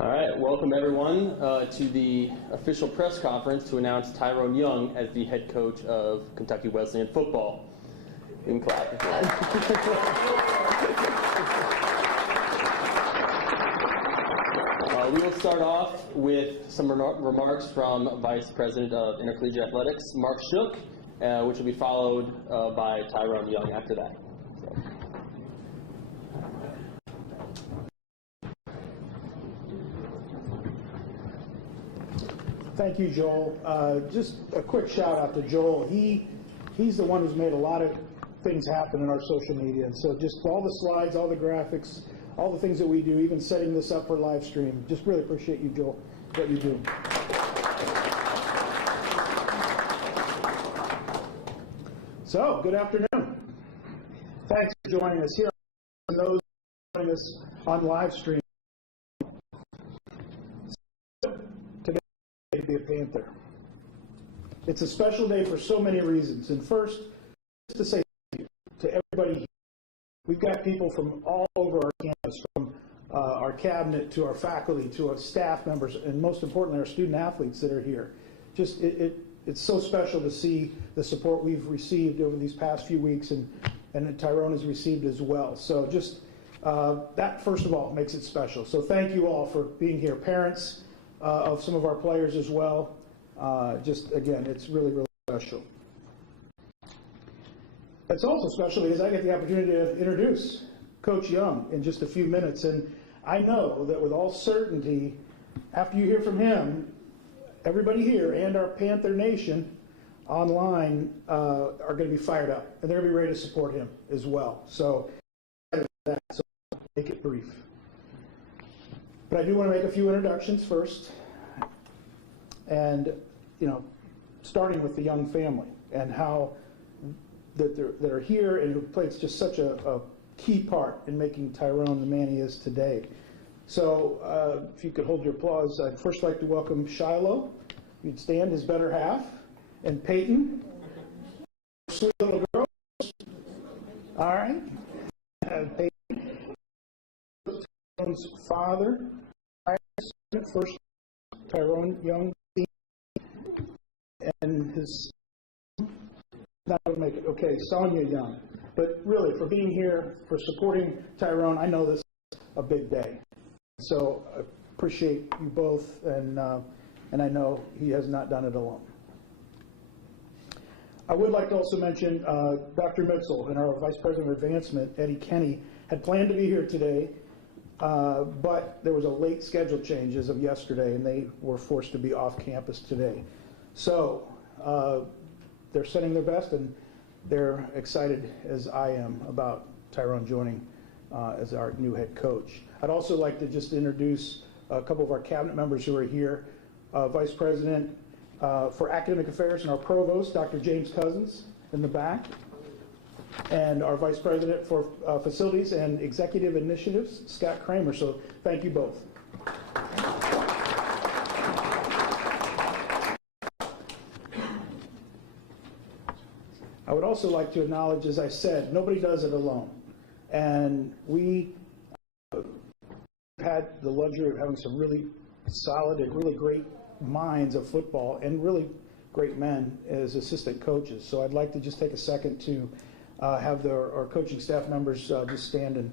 All right, welcome everyone to the official press conference to announce Tyrone Young as the head coach of Kentucky Wesleyan football. You can clap. We will start off with some remarks from Vice President of Intercollegiate Athletics, Mark Shook, which will be followed by Tyrone Young after that. Thank you, Joel. Just a quick shout out to Joel. He's the one who's made a lot of things happen in our social media. And so just all the slides, all the graphics, all the things that we do, even setting this up for live stream. Just really appreciate you, Joel, what you do. So, good afternoon. Thanks for joining us here and those joining us on live stream. Today to be a Panther. It's a special day for so many reasons. And first, just to say thank you to everybody here. We've got people from all over our campus, from our cabinet to our faculty to our staff members, and most importantly, our student athletes that are here. Just it's so special to see the support we've received over these past few weeks, and Tyrone has received as well. So just that, first of all, makes it special. So thank you all for being here. Parents of some of our players as well. Just, again, it's really, really special. It's also special because I get the opportunity to introduce Coach Young in just a few minutes. And I know that with all certainty, after you hear from him, everybody here and our Panther Nation online are going to be fired up. And they're going to be ready to support him as well. So make it brief. But I do want to make a few introductions first. And, you know, starting with the Young family and how that are here and who played just such a key part in making Tyrone the man he is today. So if you could hold your applause, I'd first like to welcome Shiloh. You'd stand, his better half, and Peyton, sweet little girl. All right. Peyton, Tyrone's father, first Tyrone Young, and his. Not going to make it. Okay, Sonia Young. But really, for being here, for supporting Tyrone, I know this is a big day. So I appreciate you both, and I know he has not done it alone. I would like to also mention Dr. Mitzel and our Vice President of Advancement, Eddie Kenny, had planned to be here today, but there was a late schedule change as of yesterday, and they were forced to be off campus today. So they're sending their best, and they're excited as I am about Tyrone joining as our new head coach. I'd also like to just introduce a couple of our cabinet members who are here. Vice President for Academic Affairs and our Provost, Dr. James Cousins, in the back, and our Vice President for Facilities and Executive Initiatives, Scott Kramer. So thank you both. I would also like to acknowledge, as I said, nobody does it alone. And we had the luxury of having some really solid and really great minds of football and really great men as assistant coaches. So I'd like to just take a second to have our coaching staff members just stand and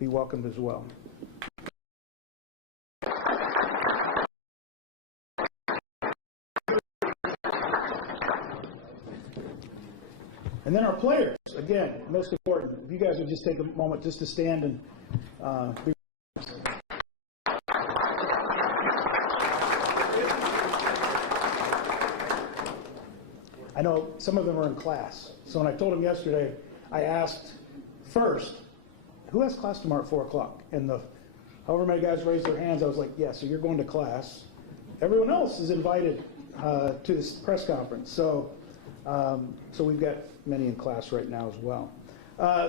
be welcomed as well. And then our players, again, most important. If you guys would just take a moment just to stand and be I know some of them are in class. So when I told them yesterday, I asked first, who has class tomorrow at 4 o'clock? And however many guys raised their hands, I was like, yeah, so you're going to class. Everyone else is invited to this press conference. So we've got many in class right now as well.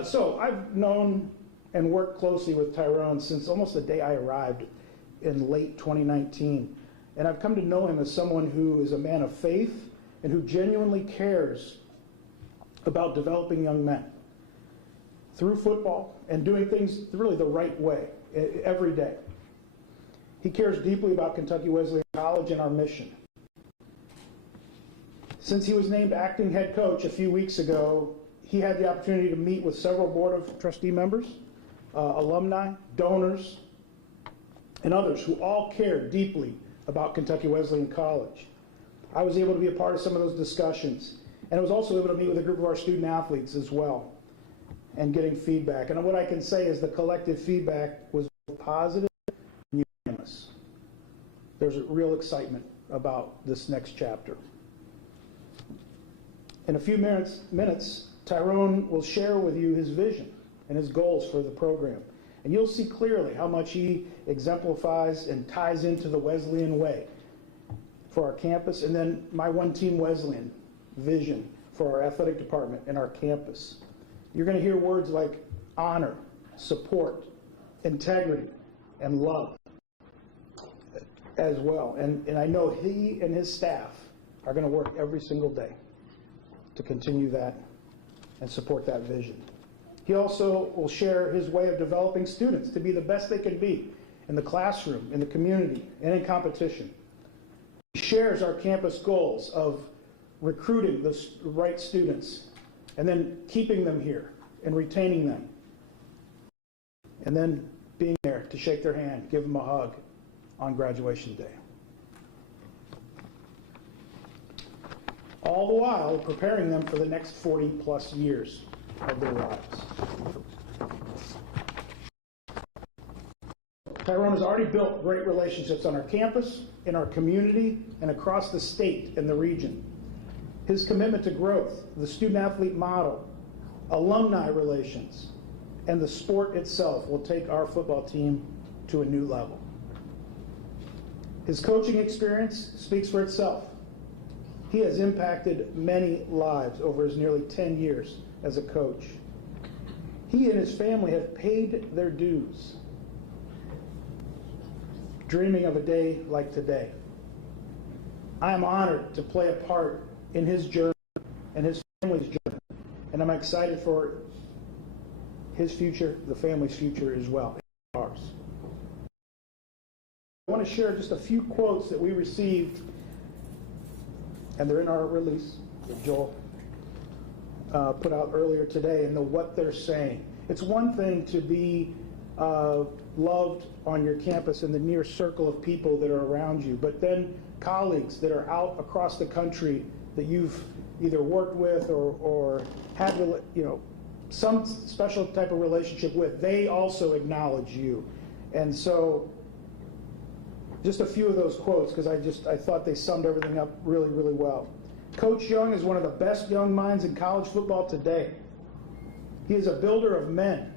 So I've known and worked closely with Tyrone since almost the day I arrived in late 2019. And I've come to know him as someone who is a man of faith and who genuinely cares about developing young men through football and doing things really the right way every day. He cares deeply about Kentucky Wesleyan College and our mission. Since he was named acting head coach a few weeks ago, he had the opportunity to meet with several Board of Trustee members, alumni, donors, and others who all care deeply about Kentucky Wesleyan College. I was able to be a part of some of those discussions, and I was also able to meet with a group of our student athletes as well and getting feedback. And what I can say is the collective feedback was positive and unanimous. There's a real excitement about this next chapter. In a few minutes, Tyrone will share with you his vision and his goals for the program. And you'll see clearly how much he exemplifies and ties into the Wesleyan way for our campus, and then my One Team Wesleyan vision for our athletic department and our campus. You're going to hear words like honor, support, integrity, and love as well. And I know he and his staff are going to work every single day to continue that and support that vision. He also will share his way of developing students to be the best they can be in the classroom, in the community, and in competition. He shares our campus goals of recruiting the right students and then keeping them here and retaining them. And then being there to shake their hand, give them a hug on graduation day. All the while preparing them for the next 40 plus years of their lives. Tyrone has already built great relationships on our campus, in our community, and across the state and the region. His commitment to growth, the student-athlete model, alumni relations, and the sport itself will take our football team to a new level. His coaching experience speaks for itself. He has impacted many lives over his nearly 10 years as a coach. He and his family have paid their dues, dreaming of a day like today. I am honored to play a part in his journey and his family's journey, and I'm excited for his future, the family's future as well, and ours. I want to share just a few quotes that we received, and they're in our release that Joel put out earlier today, and what they're saying. It's one thing to be loved on your campus in the near circle of people that are around you, but then colleagues that are out across the country that you've either worked with or had some special type of relationship with, they also acknowledge you. And so just a few of those quotes, because I thought they summed everything up really, really well. Coach Young is one of the best young minds in college football today. He is a builder of men,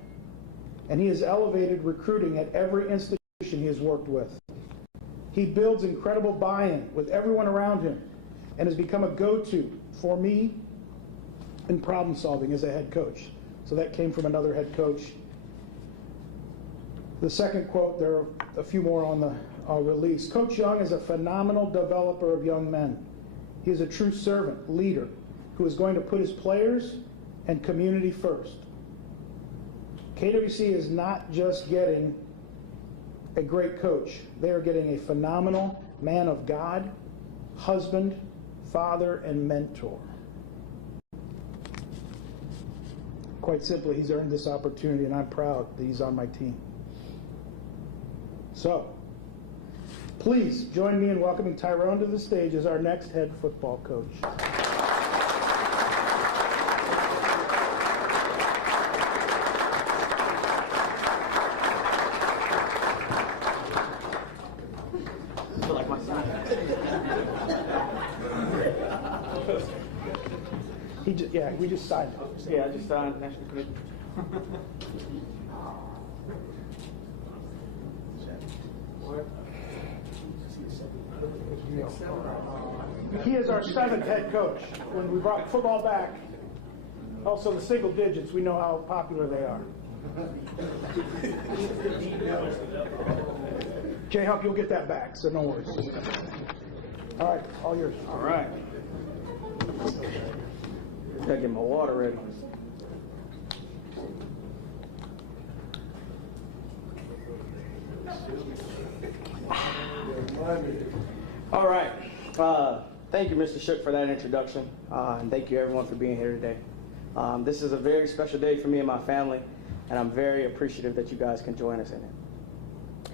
and he has elevated recruiting at every institution he has worked with. He builds incredible buy-in with everyone around him and has become a go-to for me in problem solving as a head coach. So that came from another head coach. The second quote, there are a few more on the release. Coach Young is a phenomenal developer of young men. He is a true servant, leader, who is going to put his players and community first. KWC is not just getting a great coach. They are getting a phenomenal man of God, husband, father, and mentor. Quite simply, he's earned this opportunity, and I'm proud that he's on my team. So, please join me in welcoming Tyrone to the stage as our next head football coach. Yeah, we just signed it. Yeah, I just signed national committee. He is our 7th head coach. When we brought football back, also the single digits, we know how popular they are. J-Hawk, you'll get that back, so no worries. All right, all yours. All right. Gotta get my water ready. All right. Thank you, Mr. Shook, for that introduction, and thank you, everyone, for being here today. This is a very special day for me and my family, and I'm very appreciative that you guys can join us in it.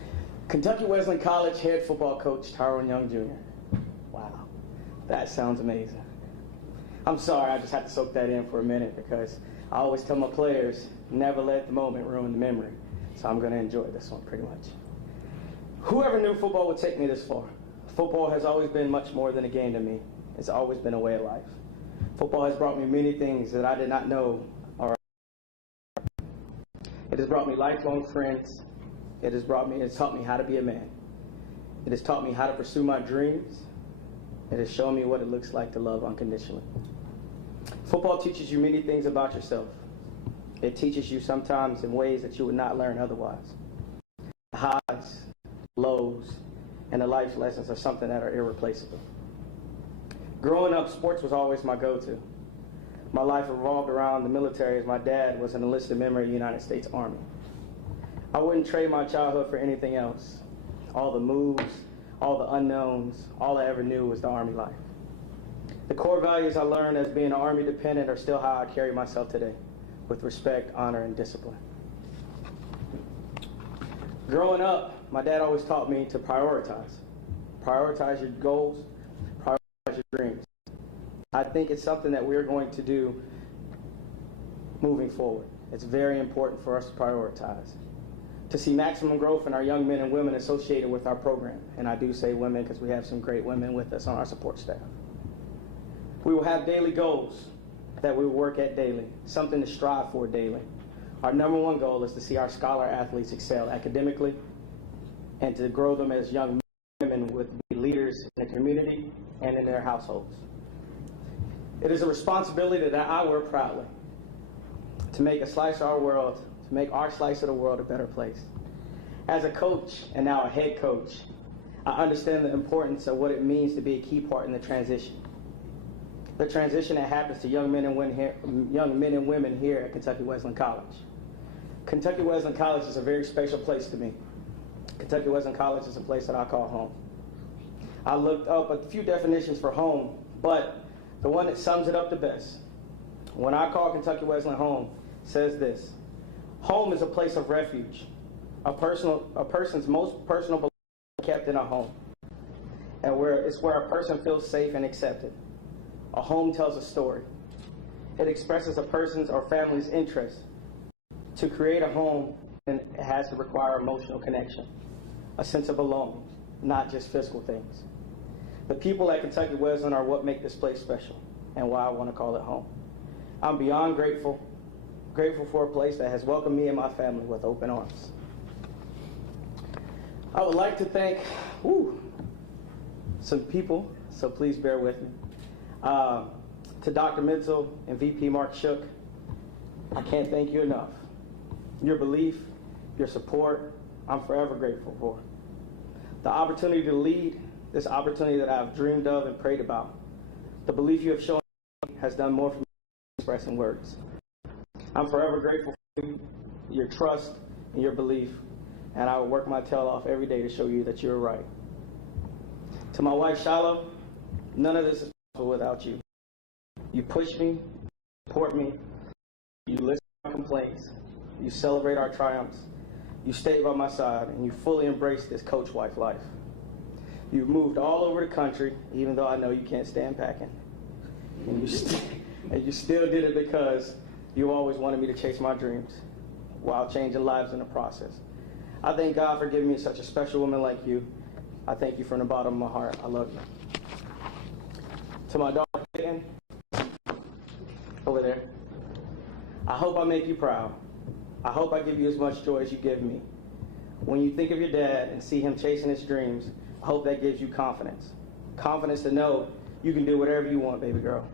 Kentucky Wesleyan College head football coach Tyrone Young Jr. Wow, that sounds amazing. I'm sorry, I just had to soak that in for a minute because I always tell my players, never let the moment ruin the memory. So I'm going to enjoy this one pretty much. Whoever knew football would take me this far? Football has always been much more than a game to me. It's always been a way of life. Football has brought me many things that I did not know. It has brought me lifelong friends. It has taught me how to be a man. It has taught me how to pursue my dreams. It has shown me what it looks like to love unconditionally. Football teaches you many things about yourself. It teaches you sometimes in ways that you would not learn otherwise. The highs, lows, and the life lessons are something that are irreplaceable. Growing up, sports was always my go-to. My life revolved around the military as my dad was an enlisted member of the United States Army. I wouldn't trade my childhood for anything else. All the moves, all the unknowns, all I ever knew was the Army life. The core values I learned as being an Army dependent are still how I carry myself today, with respect, honor, and discipline. Growing up, my dad always taught me to prioritize. Prioritize your goals, prioritize your dreams. I think it's something that we're going to do moving forward. It's very important for us to prioritize. To see maximum growth in our young men and women associated with our program. And I do say women because we have some great women with us on our support staff. We will have daily goals that we will work at daily, something to strive for daily. Our number one goal is to see our scholar athletes excel academically and to grow them as young women with leaders in the community and in their households. It is a responsibility that I wear proudly to make a slice of our world, to make our slice of the world a better place. As a coach and now a head coach, I understand the importance of what it means to be a key part in the transition. The transition that happens to young men and women here at Kentucky Wesleyan College. Kentucky Wesleyan College is a very special place to me. Kentucky Wesleyan College is a place that I call home. I looked up a few definitions for home, but the one that sums it up the best, when I call Kentucky Wesleyan home, says this: home is a place of refuge. A person's most personal belongings are kept in a home, and it's where a person feels safe and accepted. A home tells a story. It expresses a person's or family's interest. To create a home, it has to require emotional connection, a sense of belonging, not just physical things. The people at Kentucky Wesleyan are what make this place special and why I want to call it home. I'm beyond grateful for a place that has welcomed me and my family with open arms. I would like to thank some people, so please bear with me. To Dr. Mitzel and VP Mark Shook, I can't thank you enough. Your belief, your support, I'm forever grateful for. The opportunity to lead, this opportunity that I've dreamed of and prayed about, the belief you have shown has done more for me than expressing words. I'm forever grateful for you, your trust and your belief, and I will work my tail off every day to show you that you're right. To my wife, Shiloh, none of this is possible without you. You push me, support me, you listen to my complaints, you celebrate our triumphs, you stay by my side, and you fully embrace this coach wife life. You've moved all over the country, even though I know you can't stand packing. And you still did it because you always wanted me to chase my dreams while changing lives in the process. I thank God for giving me such a special woman like you. I thank you from the bottom of my heart. I love you. To my daughter, Peyton, over there. I hope I make you proud. I hope I give you as much joy as you give me. When you think of your dad and see him chasing his dreams, I hope that gives you confidence. Confidence to know you can do whatever you want, baby girl.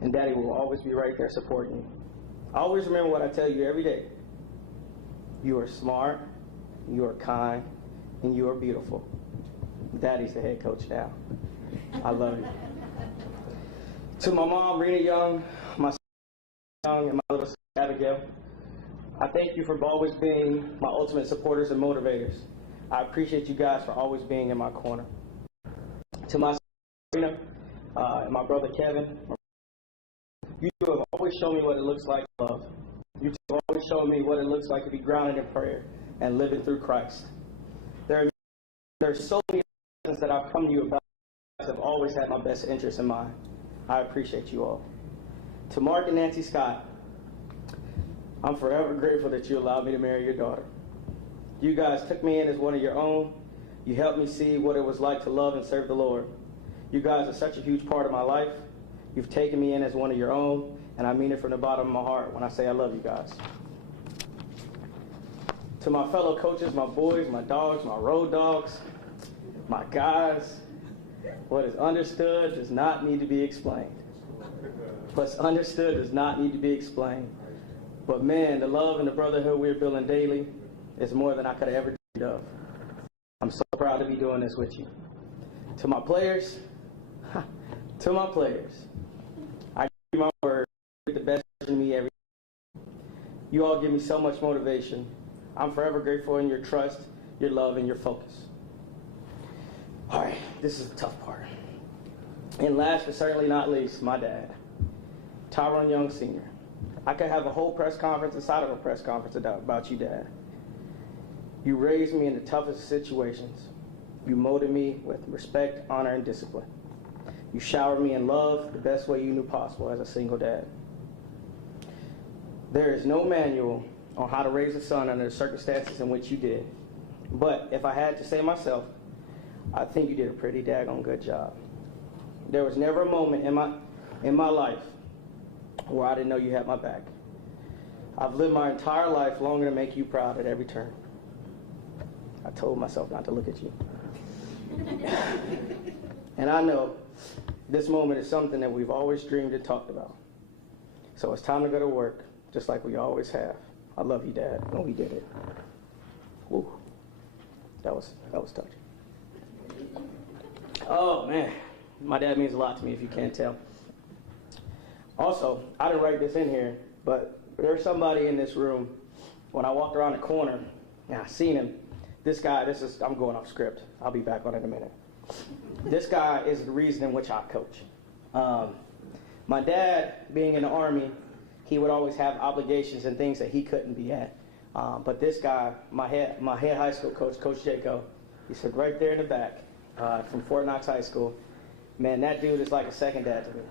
And Daddy will always be right there supporting you. Always remember what I tell you every day. You are smart, you are kind, and you are beautiful. Daddy's the head coach now. I love you. To my mom, Rena Young, my sister Young, and my little sister Abigail, I thank you for always being my ultimate supporters and motivators. I appreciate you guys for always being in my corner. To my sister Rena and my brother Kevin, you have always shown me what it looks like to love. You have always shown me what it looks like to be grounded in prayer and living through Christ. There are so many things that I've come to you about that have always had my best interests in mind. I appreciate you all. To Mark and Nancy Scott, I'm forever grateful that you allowed me to marry your daughter. You guys took me in as one of your own. You helped me see what it was like to love and serve the Lord. You guys are such a huge part of my life. You've taken me in as one of your own, and I mean it from the bottom of my heart when I say I love you guys. To my fellow coaches, my boys, my dogs, my road dogs, my guys, what is understood does not need to be explained. What's understood does not need to be explained. But man, the love and the brotherhood we're building daily is more than I could have ever dreamed of. I'm so proud to be doing this with you. To my players, I give you my word, you're the best version of me every day. You all give me so much motivation. I'm forever grateful in your trust, your love, and your focus. All right, this is the tough part. And last but certainly not least, my dad, Tyrone Young Sr. I could have a whole press conference inside of a press conference about you, Dad. You raised me in the toughest situations. You molded me with respect, honor, and discipline. You showered me in love the best way you knew possible as a single dad. There is no manual on how to raise a son under the circumstances in which you did. But if I had to say myself, I think you did a pretty daggone good job. There was never a moment in my life where I didn't know you had my back. I've lived my entire life longer to make you proud at every turn. I told myself not to look at you. And I know this moment is something that we've always dreamed and talked about. So it's time to go to work, just like we always have. I love you, Dad. And we did it. Woo. That was touching. Oh, man. My dad means a lot to me, if you can't tell. Also, I didn't write this in here, but there's somebody in this room, when I walked around the corner, and I seen him, I'm going off script. I'll be back on it in a minute. This guy is the reason in which I coach. My dad, being in the Army, he would always have obligations and things that he couldn't be at. But this guy, my head high school coach, Coach Jaco, he said right there in the back from Fort Knox High School, man, that dude is like a second dad to me.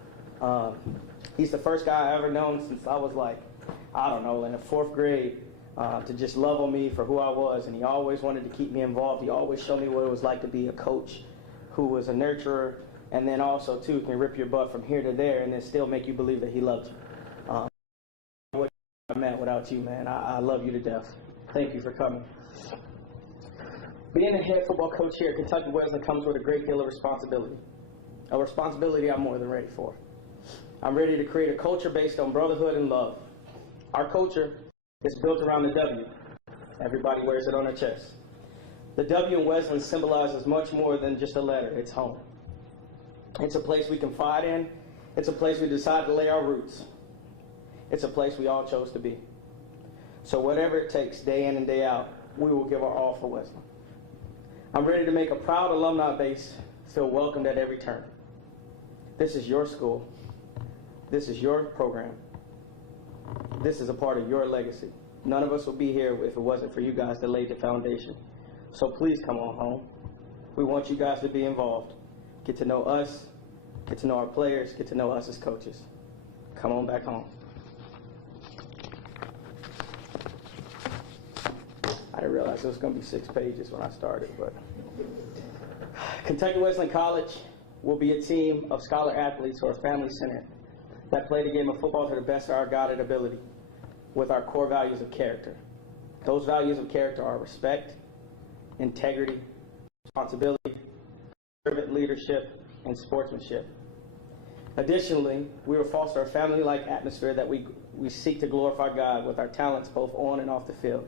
He's the first guy I ever known since I was like, I don't know, in the 4th grade, to just love on me for who I was, and he always wanted to keep me involved. He always showed me what it was like to be a coach who was a nurturer, and then also, too, can rip your butt from here to there and then still make you believe that he loved you. What I meant without you, man. I love you to death. Thank you for coming. Being a head football coach here at Kentucky Wesleyan comes with a great deal of responsibility, a responsibility I'm more than ready for. I'm ready to create a culture based on brotherhood and love. Our culture is built around the W. Everybody wears it on their chest. The W in Wesleyan symbolizes much more than just a letter. It's home. It's a place we confide in. It's a place we decide to lay our roots. It's a place we all chose to be. So whatever it takes, day in and day out, we will give our all for Wesleyan. I'm ready to make a proud alumni base feel welcomed at every turn. This is your school. This is your program. This is a part of your legacy. None of us would be here if it wasn't for you guys that laid the foundation. So please come on home. We want you guys to be involved. Get to know us, get to know our players, get to know us as coaches. Come on back home. I didn't realize it was going to be 6 pages when I started, but Kentucky Wesleyan College will be a team of scholar athletes who are family-centered. that play the game of football to the best of our guided ability with our core values of character. Those values of character are respect, integrity, responsibility, servant leadership, and sportsmanship. Additionally, we will foster a family-like atmosphere that we seek to glorify God with our talents both on and off the field.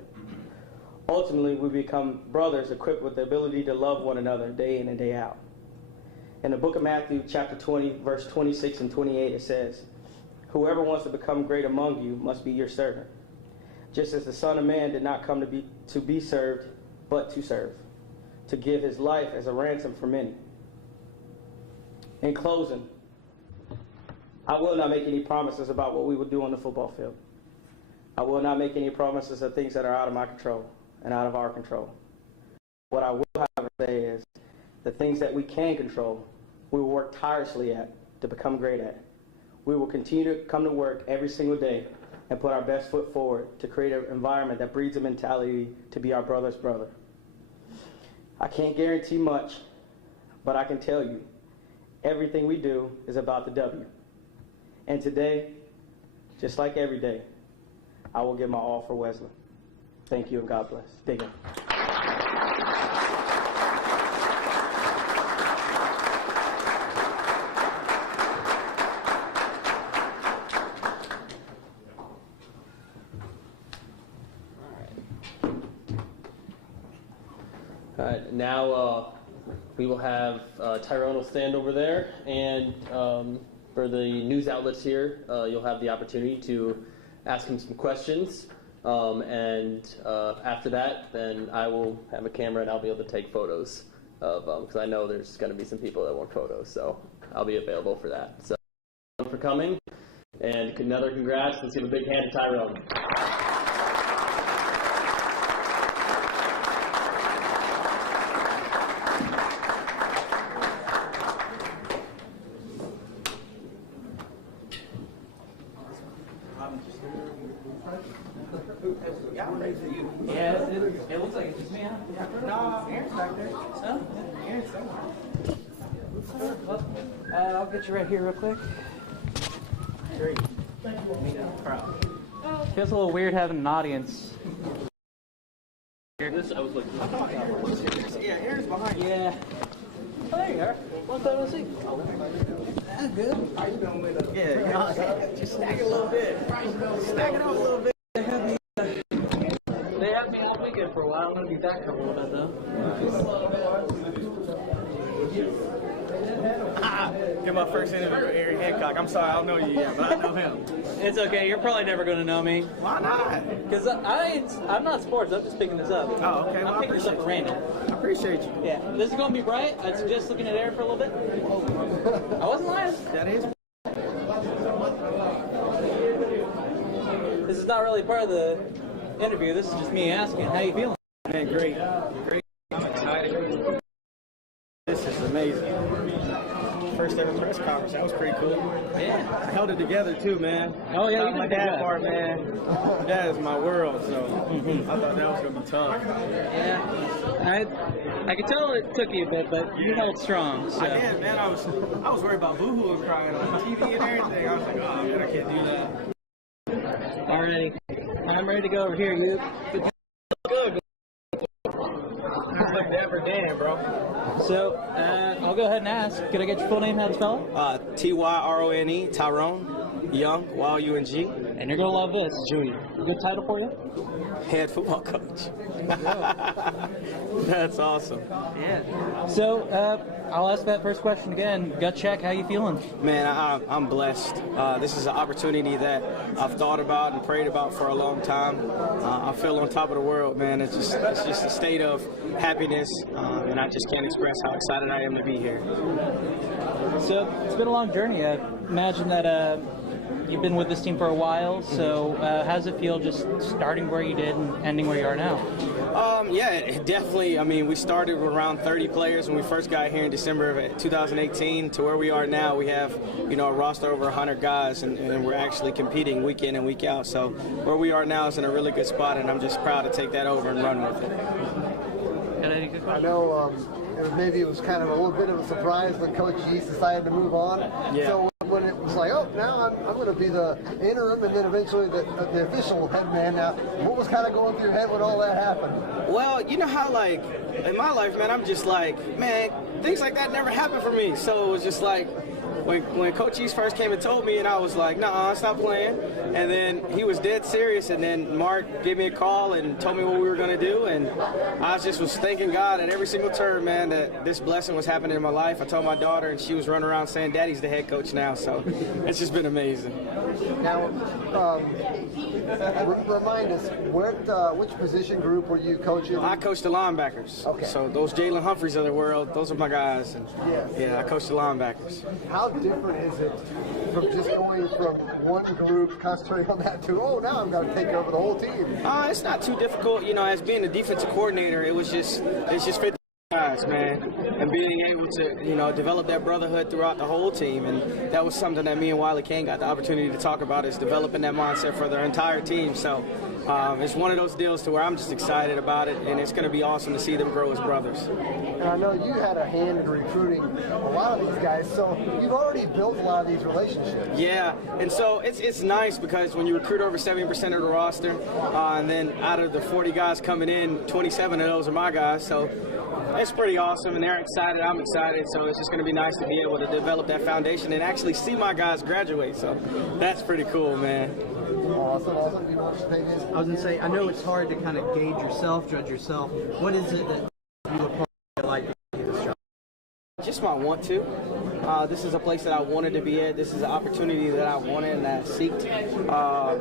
Ultimately, we become brothers equipped with the ability to love one another day in and day out. In the book of Matthew, chapter 20, verse 26 and 28, it says, "Whoever wants to become great among you must be your servant, just as the Son of Man did not come to be served, but to serve, to give his life as a ransom for many." In closing, I will not make any promises about what we will do on the football field. I will not make any promises of things that are out of my control and out of our control. What I will, however, say is the things that we can control, we will work tirelessly at to become great at. We will continue to come to work every single day and put our best foot forward to create an environment that breeds a mentality to be our brother's brother. I can't guarantee much, but I can tell you, everything we do is about the W. And today, just like every day, I will give my all for Wesleyan. Thank you and God bless. Dig in. All right, now we will have Tyrone will stand over there, and for the news outlets here, you'll have the opportunity to ask him some questions, and after that, then I will have a camera and I'll be able to take photos of because I know there's going to be some people that want photos, so I'll be available for that. So, thank you for coming, and another congrats. Let's give a big hand to Tyrone. Yeah, it looks like it's just me, huh? No, Aaron's back there. Oh, yeah. Aaron's somewhere. Well, I'll get you right here real quick. Great. Thank you. Feels a little weird having an audience. This, I was like, Yeah, Aaron's behind you. Yeah. Oh, there you are. Long time no see. That's good. Yeah, just stack it a little bit. Stack it up a little bit. They have me this weekend for a while. I'm going to be back for a little bit, though. Get my first interview with Aaron Hancock. I'm sorry, I don't know you yet, but I know him. It's okay. You're probably never going to know me. Why not? Because I'm not sports. I'm just picking this up. Oh, okay. Well, I'm picking this up at random. I appreciate you. Yeah. This is going to be bright. I'd suggest looking at air for a little bit. I wasn't lying. That is. This is not really part of the interview. This is just me asking, how you feeling? Man, great. Great. I'm excited. This is amazing. First ever press conference. That was pretty cool. Yeah. I held it together too, man. Oh, yeah, you My did dad that. part, man. My dad is my world, so I thought that was gonna be tough. Yeah. I could tell it took you a bit, but you held strong. So. I did, man. I was worried about boo-hoo crying on TV and everything. I was like, oh man, I can't do that. All right. I'm ready to go over here. You Good. It's like never damn, bro. So, I'll go ahead and ask. Can I get your full name? How to spell it? Tyrone, Tyrone Young, Y-U-N-G. And you're going to love this. Judy. Good title for you? Head football coach. That's awesome. Yeah. So, I'll ask that first question again. Gut check. How you feeling? Man, I'm blessed. This is an opportunity that I've thought about and prayed about for a long time. I feel on top of the world, man. It's just a state of happiness, and I just can't express how excited I am to be here. So, it's been a long journey. I imagine that you've been with this team for a while. So, how does it feel just starting where you did and ending where you are now? Yeah, it definitely. I mean, we started with around 30 players when we first got here in December of 2018 to where we are now. We have, a roster over 100 guys, and we're actually competing week in and week out. So where we are now is in a really good spot, and I'm just proud to take that over and run with it. I know maybe it was kind of a little bit of a surprise when Coach Yeast decided to move on. Yeah. So what when it was like, oh, now I'm going to be the interim and then eventually the official head man. Now, what was kind of going through your head when all that happened? Well, you know how, like, in my life, man, I'm just like, man, things like that never happened for me. So it was just like, when Coach East first came and told me, and I was like, nah, stop playing. And then he was dead serious, and then Mark gave me a call and told me what we were going to do. And I was thanking God at every single turn, man, that this blessing was happening in my life. I told my daughter, and she was running around saying, Daddy's the head coach now. So it's just been amazing. Now, remind us, which position group were you coaching? I coached the linebackers. Okay. So those Jalen Humphreys of the world, those are my guys. And yeah, I coached the linebackers. How different is it from just going from one group, concentrating on that, to, oh, now I'm going to take over the whole team? It's not too difficult. You know, as being a defensive coordinator, it's just 50 guys, man. And being able to, you know, develop that brotherhood throughout the whole team. And that was something that me and Wiley Kane got the opportunity to talk about, is developing that mindset for their entire team. So it's one of those deals to where I'm just excited about it, and it's going to be awesome to see them grow as brothers. And I know you had a hand in recruiting a lot of these guys, so you've already built a lot of these relationships. Yeah, and so it's nice because when you recruit over 70% of the roster, and then out of the 40 guys coming in, 27 of those are my guys, so it's pretty awesome, and they're excited, I'm excited, so it's just going to be nice to be able to develop that foundation and actually see my guys graduate, so that's pretty cool, man. Awesome. You know what your thing is? I was going to say, I know it's hard to kind of gauge yourself, judge yourself. What is it that you apply to like to do this job? Just my want to. This is a place that I wanted to be at. This is an opportunity that I wanted and I seeked.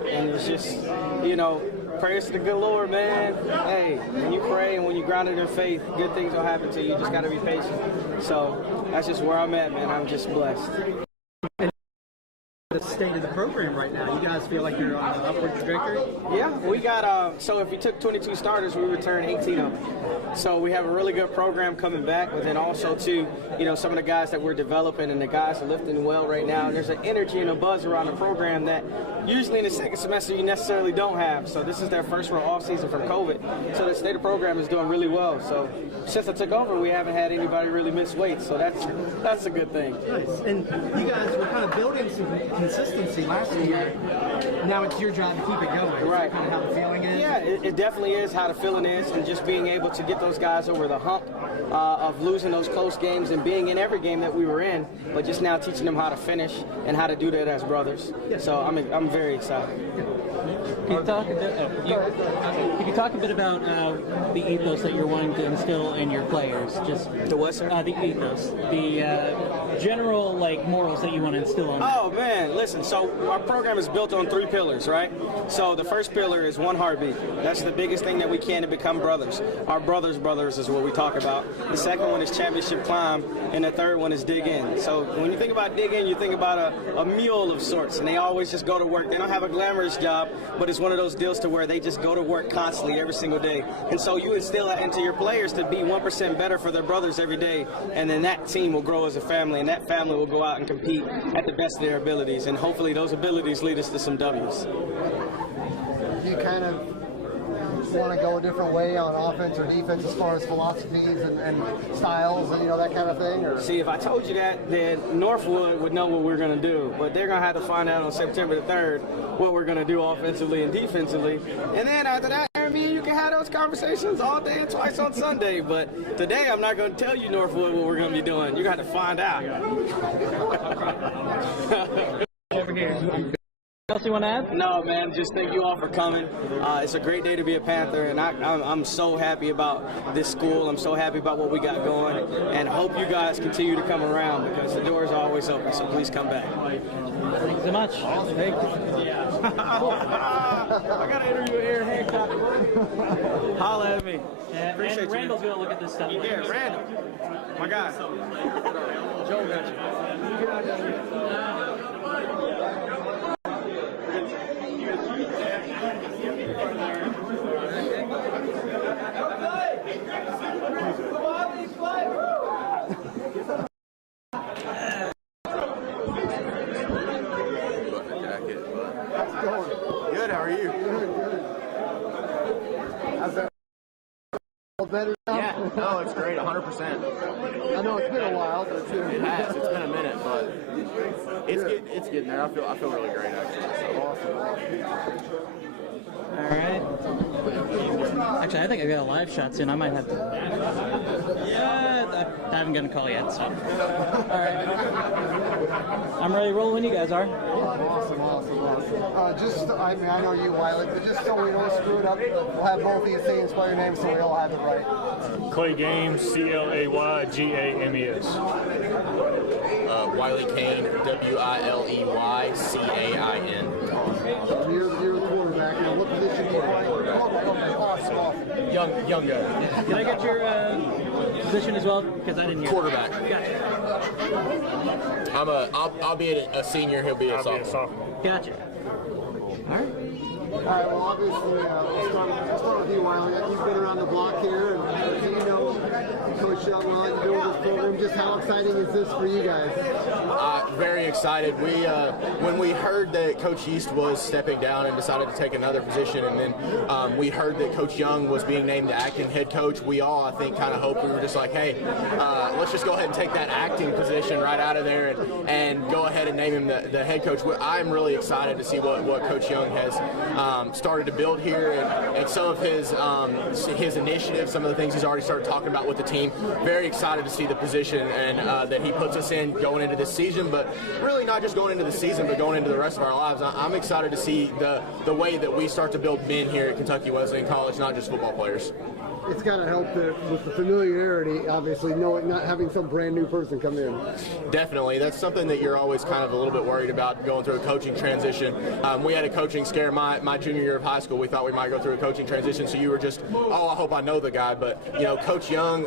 And it's just, you know, prayers to the good Lord, man. Hey, when you pray and when you're grounded in faith, good things will happen to you. You just got to be patient. So that's just where I'm at, man. I'm just blessed. The state of the program right now, you guys feel like you're on an upward trajectory? Yeah, we got, so if you took 22 starters, we returned 18 of them. So we have a really good program coming back, but then also, too, you know, some of the guys that we're developing and the guys are lifting well right now. And there's an energy and a buzz around the program that usually in the second semester you necessarily don't have. So this is their first real off season from COVID. So the state of the program is doing really well. So since I took over, we haven't had anybody really miss weight. So that's a good thing. Nice. And you guys were kind of building some consistency last year. Now it's your job to keep it going. Right. Is that kind of how the feeling is? Yeah, it definitely is how the feeling is, and just being able to get those guys over the hump of losing those close games and being in every game that we were in, but just now teaching them how to finish and how to do that as brothers. Yeah. So I'm very excited. Can you talk a bit about the ethos that you're wanting to instill in your players? Just the what, sir? The ethos, the general morals that you want to instill on them. Oh man, listen. So our program is built on 3 pillars, right? So the first pillar is one heartbeat. That's the biggest thing that we can to become brothers. Our brothers is what we talk about. The second one is championship climb, and the third one is dig in. So when you think about dig in, you think about a mule of sorts, and they always just go to work. They don't have a glamorous job, but it's one of those deals to where they just go to work constantly every single day. And so you instill that into your players to be 1% better for their brothers every day, and then that team will grow as a family, and that family will go out and compete at the best of their abilities, and hopefully those abilities lead us to some W's. You kind of want to go a different way on offense or defense as far as philosophies and styles and that kind of thing? Or? See, if I told you that, then Northwood would know what we're going to do, but they're going to have to find out on September the 3rd what we're going to do offensively and defensively, and then after that, me and you can have those conversations all day and twice on Sunday, but today I'm not going to tell you, Northwood, what we're going to be doing. You got to find out. Over here. Anything else you want to add? No, man, just thank you all for coming. It's a great day to be a Panther, and I'm so happy about this school. I'm so happy about what we got going, and hope you guys continue to come around because the doors are always open, so please come back. Thank you so much. Thank you. I got to interview Aaron Hancock. Holla at me. Appreciate and Randall's going to look at this stuff. Yeah, Randall. My guy. Joe got you. Good, how are you? How's that? Better now? Yeah. No, it's great, 100%. I know it's been a while, but it's It has. It's been a minute, but it's getting there. I feel really great actually. awesome. All right. Actually, I think I got a live shot soon. I might have to. Yeah, I haven't gotten a call yet, so. All right. I'm ready to roll when you guys are. Awesome. I mean, I know you, Wiley, but just so we don't screw it up, we'll have both of you say and spell your names so we all have it right. Clay Games, ClayGames. Wiley Kane, WILEYCAIN. You're the quarterback. Now, what position do you play? Awesome. Young guy. Can I get your position as well? Because I didn't hear. Quarterback. Gotcha. I'll be a senior. He'll be a sophomore. Gotcha. All right. All right, well, obviously, we'll start with you, Wiley. You've been around the block here, and you know Coach Young well, you build this program. Just how exciting is this for you guys? Very excited. When we heard that Coach East was stepping down and decided to take another position, and then we heard that Coach Young was being named the acting head coach, we all, I think, kind of hoped. We were just like, hey, let's just go ahead and take that acting position right out of there and go ahead and name him the head coach. I'm really excited to see what Coach Young has started to build here, and some of his initiatives, some of the things he's already started talking about with the team. Very excited to see the position and that he puts us in going into this season, but really not just going into the season, but going into the rest of our lives. I'm excited to see the way that we start to build men here at Kentucky Wesleyan College, not just football players. It's got to help with the familiarity, obviously, not having some brand new person come in. Definitely. That's something that you're always kind of a little bit worried about going through a coaching transition. We had a coaching scare my junior year of high school. We thought we might go through a coaching transition, so you were just, I hope I know the guy. But, Coach Young,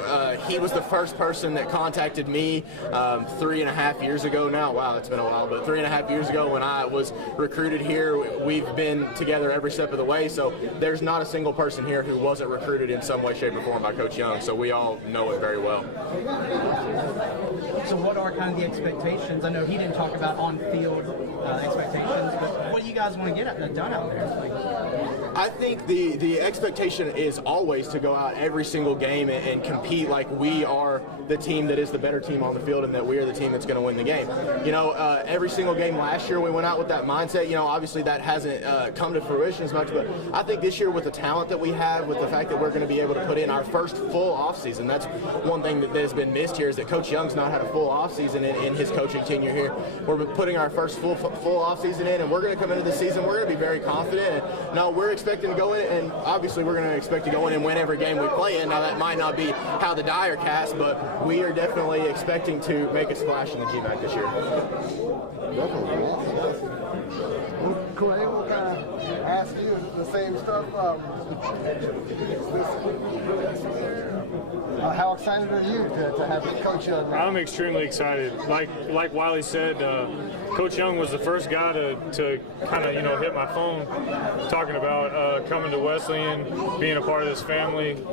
he was the first person that contacted me 3.5 years ago now. Wow, that's been a while. But 3.5 years ago when I was recruited here, we've been together every step of the way. So there's not a single person here who wasn't recruited in some way, shape, or form by Coach Young. So we all know it very well. So what are kind of the expectations? I know he didn't talk about on-field expectations, but what do you guys want to get done out there? I think the expectation is always to go out every single game and compete like we are the team that is the better team on the field and that we are the team that's going to win the game. Every single game last year we went out with that mindset. Obviously that hasn't come to fruition as much, but I think this year with the talent that we have, with the fact that we're going to be able to put in our first full offseason, that's one thing that has been missed here, is that Coach Young's not had a full offseason in his coaching tenure here. We're putting our first full offseason in, and we're going to come into the season, we're going to be very confident. And no, we're expecting to go in, and obviously we're going to expect to go in and win every game we play in. Now that might not be how the die are cast, but we are definitely expecting to make a splash in the GMAC this year. Clay, we'll kind of ask you the same stuff. How excited are you to have Coach Young? I'm extremely excited. Like Wiley said, Coach Young was the first guy to kind of hit my phone, talking about coming to Wesleyan, being a part of this family,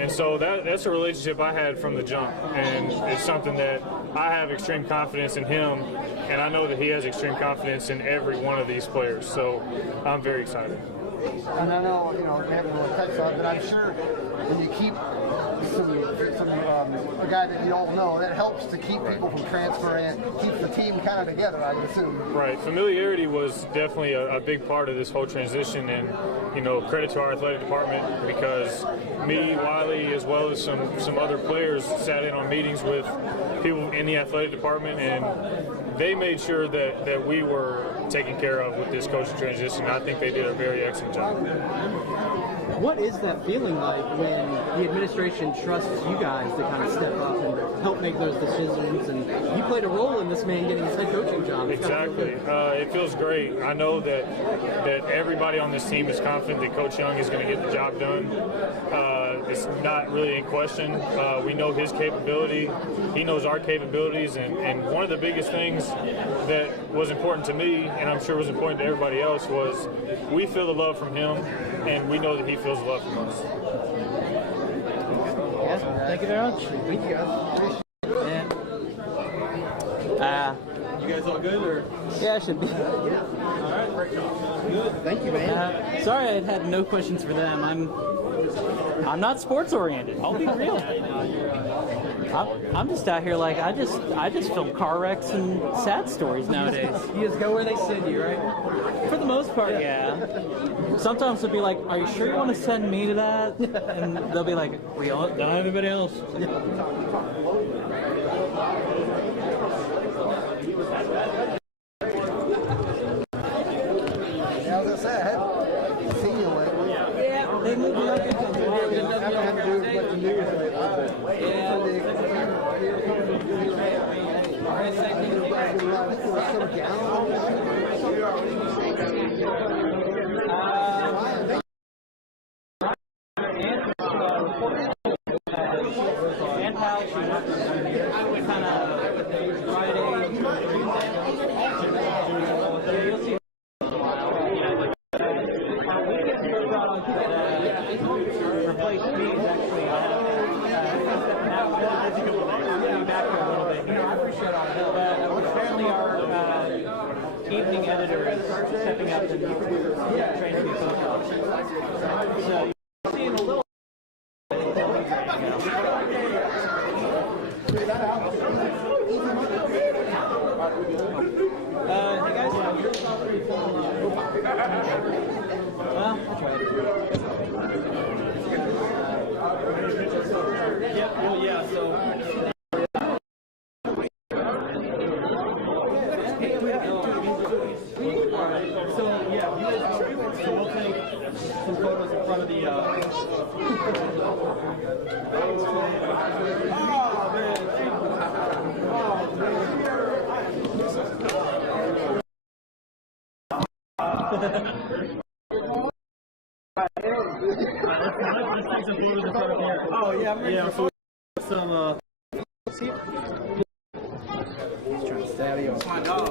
and so that's a relationship I had from the jump, and it's something that I have extreme confidence in him, and I know that he has extreme confidence in every one of these players. So I'm very excited. And I know, we haven't really touched on it, but I'm sure when you keep a guy that you don't know, that helps to keep people from transferring, keeps the team kind of together, I would assume. Right. Familiarity was definitely a big part of this whole transition, and credit to our athletic department, because me, Wiley, as well as some other players sat in on meetings with people in the athletic department, and they made sure that we were taken care of with this coaching transition. I think they did a very excellent job. What is that feeling like when the administration trusts you guys to kind of step up and help make those decisions? And you played a role in this man getting his head coaching job. Exactly. It feels great. I know that everybody on this team is confident that Coach Young is going to get the job done. It's not really in question. We know his capability. He knows our capabilities. And one of the biggest things that was important to me, and I'm sure was important to everybody else, was we feel the love from him, and we know that he feels the love from us. Yeah, thank you very much. Thank you guys. Yeah. You guys all good, or? Yeah, I should be. Yeah. All right, great. Good. Thank you, man. Sorry I had no questions for them. I'm not sports oriented. I'll be real. I'm just out here like I just film car wrecks and sad stories nowadays. You just go where they send you, right? For the most part, yeah. Sometimes they'll be like, "Are you sure you want to send me to that?" And they'll be like, "We don't have anybody else." Yeah, as I said, I haven't seen you lately. Yeah, they moved me up into the I haven't had to do as much news lately. Evening editor is stepping up and training me so you're seeing a little hey guys. Well, that's right. Yep, well yeah, so we'll take some photos in front of the Oh yeah, yeah. So some trying to stay out of you. My dog.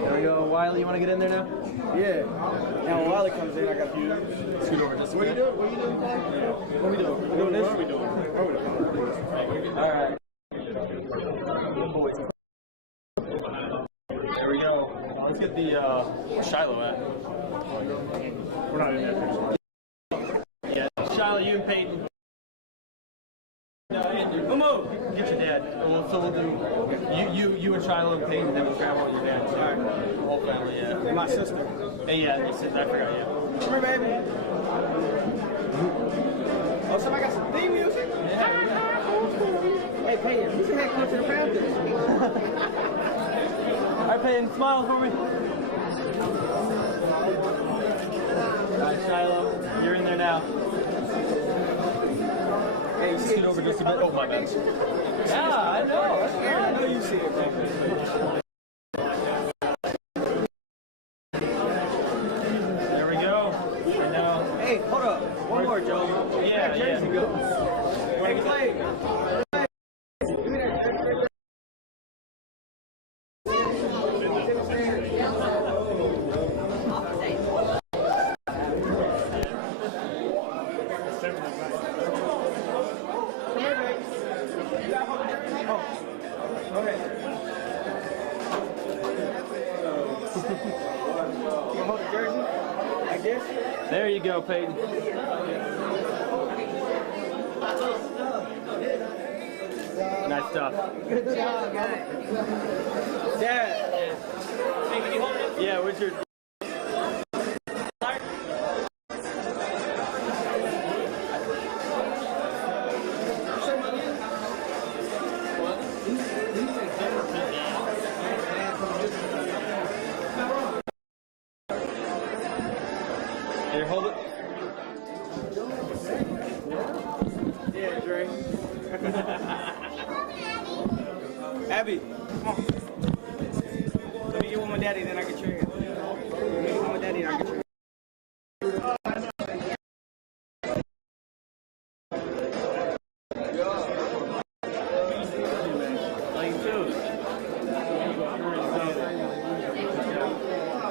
There we go. Wiley, you want to get in there now? Yeah. Now when Wiley comes in, I got you. Scoot over just a bit. What are you doing? What are we doing? We're doing this? What are we doing? All right. There we go. Let's get the Shiloh at. We're not in that picture. Yeah, Shiloh, you and Peyton. Andrew, Momo, get your dad. So we'll do you and Shiloh and Peyton, then we'll grandma and your dad. All right. The whole family, yeah. And my sister. Hey, yeah, your sister. I forgot, yeah. Come here, baby. Oh, somebody got some theme music? Yeah. Hey, Peyton, who's your head coach of the Panthers? All right, Peyton, smile for me. All right, Shiloh, you're in there now. Hey, you scoot over just a bit. Oh, my bad. Yeah, I know. That's weird. I know you see it, bro. There we go. And now, hey, hold up. One more, Joe. Yeah, yeah. Go. Hey, Clay. There you go, Peyton. Nice stuff. Good job, guys. Dad. Hey, can you hold it? Yeah, where's your... Here, hold it. Yeah, Dre. Abby, come on. Let me get with my daddy, then I get your hand. Let me get with my daddy, and I get your hand.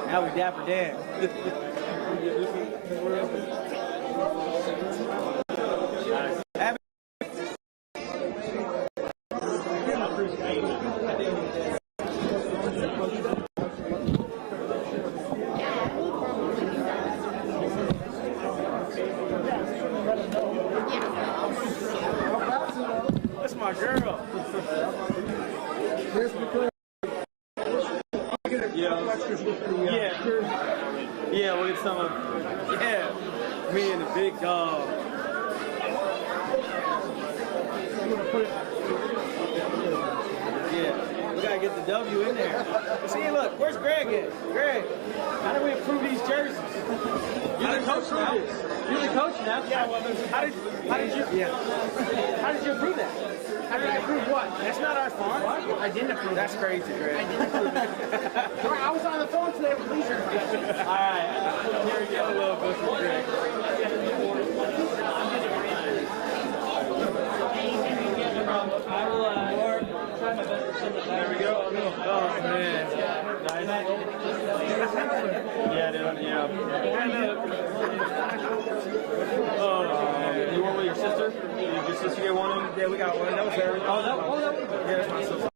Now we dapper dad. Abby. Yeah, we'll get some of. Yeah, me and the big dog. Yeah, we gotta get the W in there. See, look, where's Greg at? Greg, how do we improve these jerseys? You're the coach now. You're the coach now. Yeah, well, how did you improve that? How did I approve what? That's not our fault. I didn't approve. That's crazy, Greg. I didn't approve it. I was on the phone today with Leisure. All right. Here we go. A little bit for Greg. There we go. Oh, man. Nice. Yeah, dude. Yeah. Oh, you went with your sister? Did your sister get one? Yeah, we got one. That was her. Oh, that was? Yeah, that's my sister.